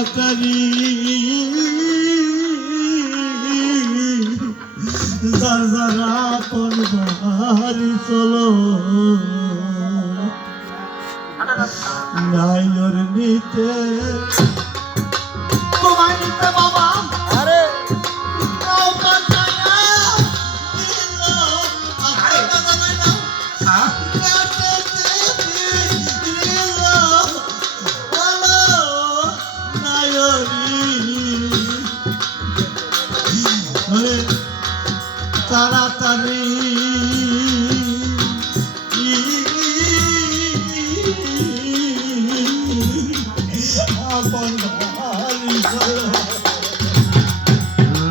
তাড়াতাড়ি যার যারা আপন বাড়ি চলো নাই ওর নিতে তোমায় নিতে বাবা আরে তাড়াতাড়ি আপন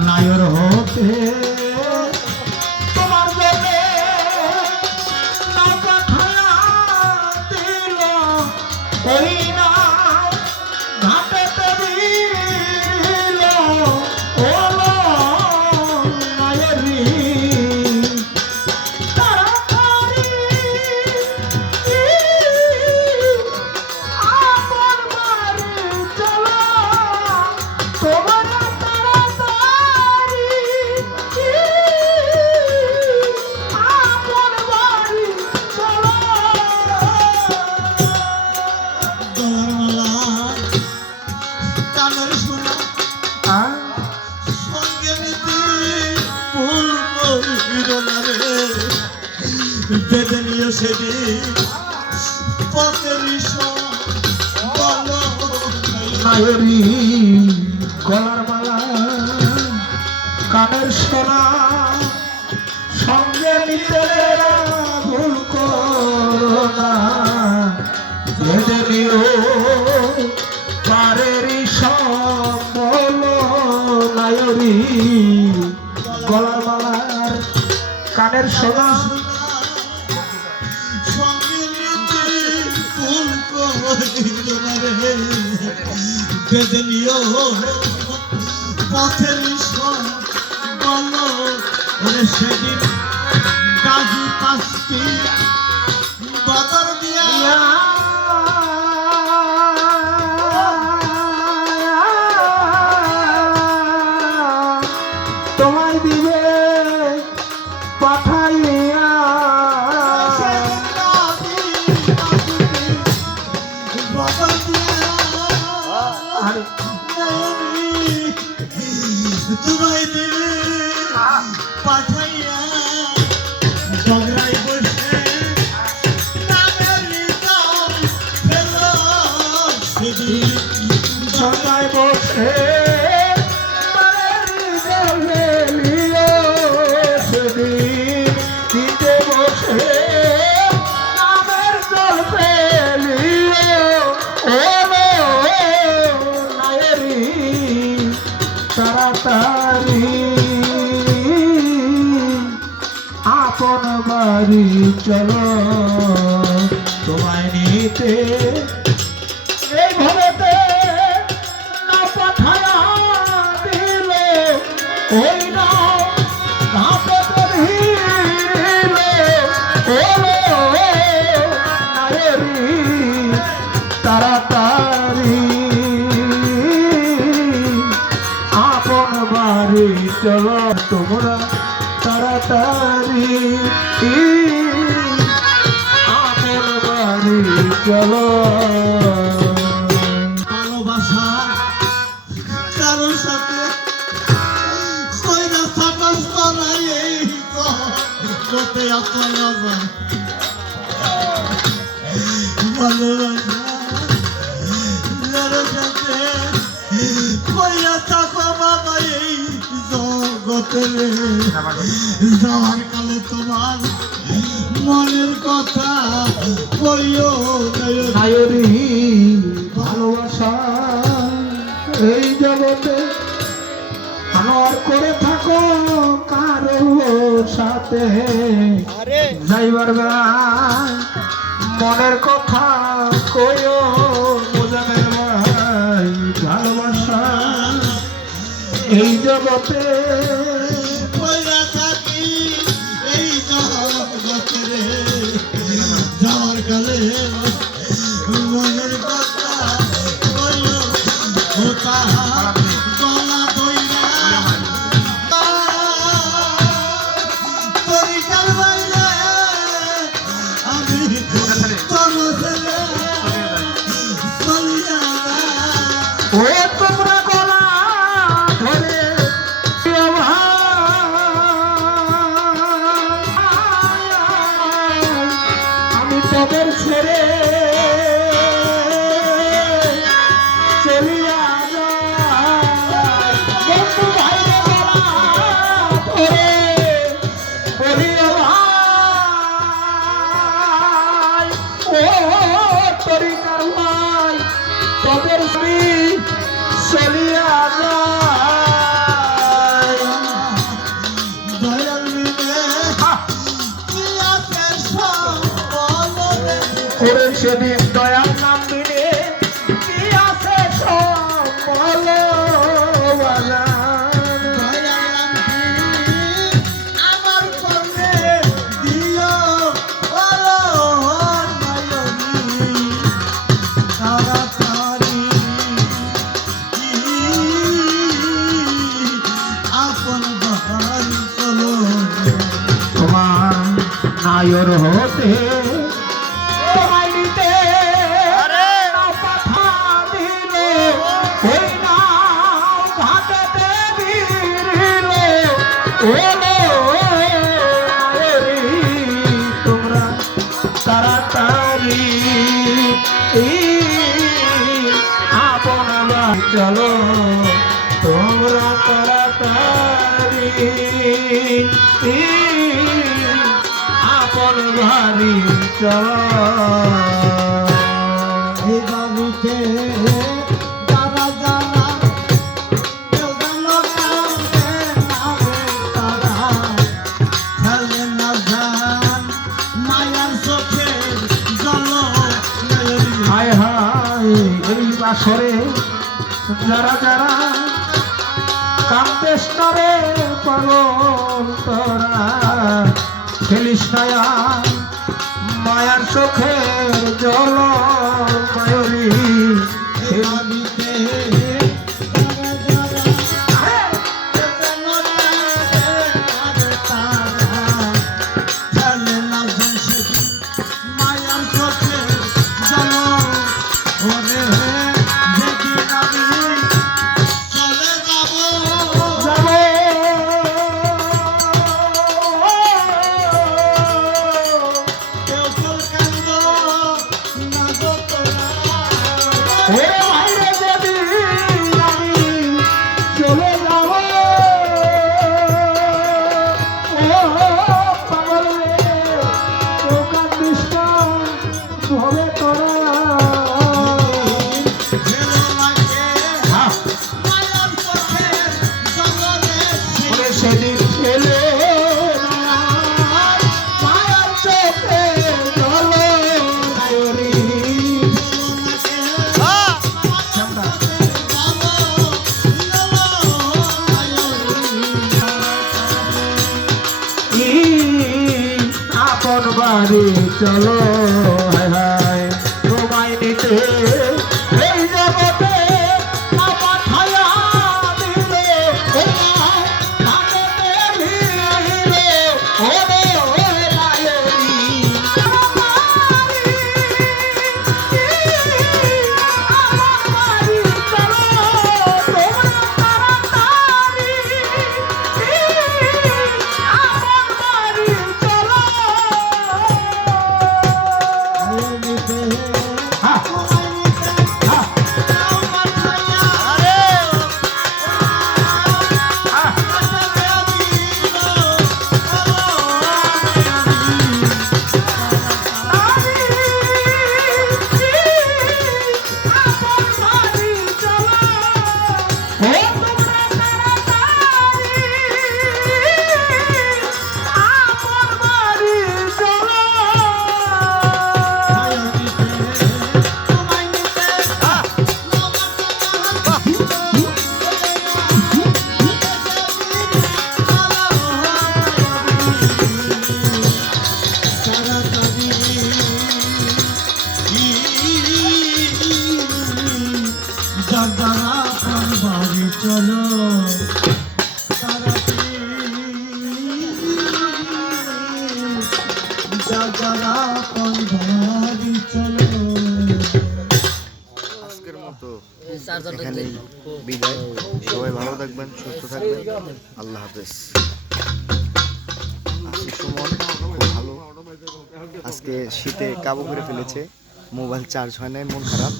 নায়র হতে তোমার জন্যে নৌকা খায়া দিল ওই না ঘাটেতে দিল ওলো নায়রি তাড়াতাড়ি আপন বাড়ি চলো তোমার তাড়াতাড়ি আপন বাড়ি চলো কানের শোনা সঙ্গে নিতে ভুল করিল না রে বেঁধে নিয়ে সেদিন পথের নায়রি গলার মালা কানের সোনা সঙ্গে নিতে ভুল করো না বেঁধে নিও পারেরই সম্বল নায়রি গলার মালার কানের সোনা সঙ্গে নিতে ভুল করিল না রে বেঁধে নিও পথের সম্বল সেদিন গাজী কাস্তি বদর দিয়া তোমায় দিবে পাঠাইয়া তোমায় দিবে পাঠাইয়া বগরাই বসে সদায় বসে দিতে বসে নামের জল ফেলিও নায়রি তাড়াতাড়ি আপন বাড়ি চলো তোমায় নিতে এই ভবেতে না পাঠায়া দিল ওই না ঘাটে দিল ওলো নায়রি তাড়াতাড়ি আপন বাড়ি চলো তোমরা তাড়াতাড়ি আপন বাড়ি চলো ভালোবাসা কারোর সাথে কইরা থাকাস করাই এই জগতে আপন ভালোবাসা কারোর সাথে কইরা থাকো বাবা এই জগতে যাওয়ার কালে তোমার মনের কথা কইও নায়রি ভালোবাসা এই জগতে আমার করে থাকো কারো সাথে যাইবার বেলায় মনের কথা কইও বোঝাবের ভাই ভালোবাসা এই জগতে কইরা থাকি এই জগতে রে যাওয়ার কালে মনের কথা কইও তোদের ছেড়ে চলিয়া যায় বন্ধু ভাই গলা ধরে বলিও ভাই ও তরিকার ভাই তোদের শ্রী চলিয়া যায় দয়াল মিলে কি আছে সব বলো রে করে সেদিন দয়াল নাম দিলে কি আছে সব বলো বালা। দয়াল আমি আমার পরে দিও বলো নয়নি তাড়াতাড়ি আপন বাড়ি চলো তোমার নায়র হতে তোমায় নিতে নাও পাঠা দিল ওই নাও ঘাটেতে ভিড়িল ওলো তোমরা তাড়াতাড়ি আপন বাড়ি চলো তোমরা তাড়াতাড়ি আপন বাড়ি চলো। এই বাড়িতে যারা যারা কেউ যেন কাঁদে না রে তারা ফেলে না যান মায়ার চোখে জল হায় হায় এই বাসরে যারা যারা কান্দেশ না রে পাগল তোরা ফেলিস না মায়ার চোখের জল মায়রি এই বাড়িতে যারা যারা কেউ যেন কাঁদে না রে তারা ফেলে না যান সেদিন মায়ার চোখে জল ওরে যেদিন আমি চলে যাবো যাবে কেউ কেউ কান্দ না গো তোরা ওরে ভাইরে যেদিন আমি চলে যাব ও পাগল রে চৌকার দৃষ্ট হবে তোরা ফেলো লাগে মায়ার চোখে জঙ্গলে ওরে সেদিন ছেলে মায়ার চোখে জল নায়রি আপন বাড়ি চলো হায় হায় তোমায় নিতে এই জগতে না পাঠায়া দিলে ওরা ঘাটেতে ভিড়িলে ওরে নায়রি আমার বাড়ি চলো তোমরা তাড়াতাড়ি আমার বাড়ি চলো। হ্যাঁ হ্যাঁ চলো যারা বাড়ি চলো আজকের মতো এখানেই বিদায়। সবাই ভালো থাকবেন, সুস্থ থাকবেন। আল্লাহ হাফেজ। আজকে সুমন খুব ভালো। আজকে শীতে কাবু করে ফেলেছে, মোবাইল চার্জ হয় নাই, মন খারাপ।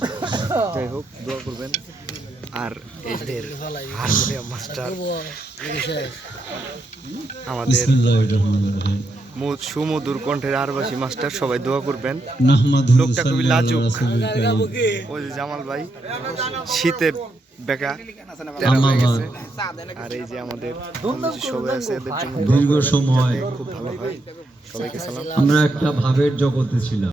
যাই হোক, দোয়া করবেন। আর এদের হারমোনিয়াম মাস্টার আমাদের সুমধুর কণ্ঠের আরবাসী মাস্টার, সবাই দোয়া করবেন। লোকটা খুবই লাজুক। ওই যে জামাল ভাই শীতে বেকা তেরা হয়ে গেছে। আর এই যে আমাদের কমিটির সবাই আছে, এদের জন্য দীর্ঘ সময় খুব ভালো হয়। সবাইকে সালাম। আমরা একটা ভাবের জগতে ছিলাম।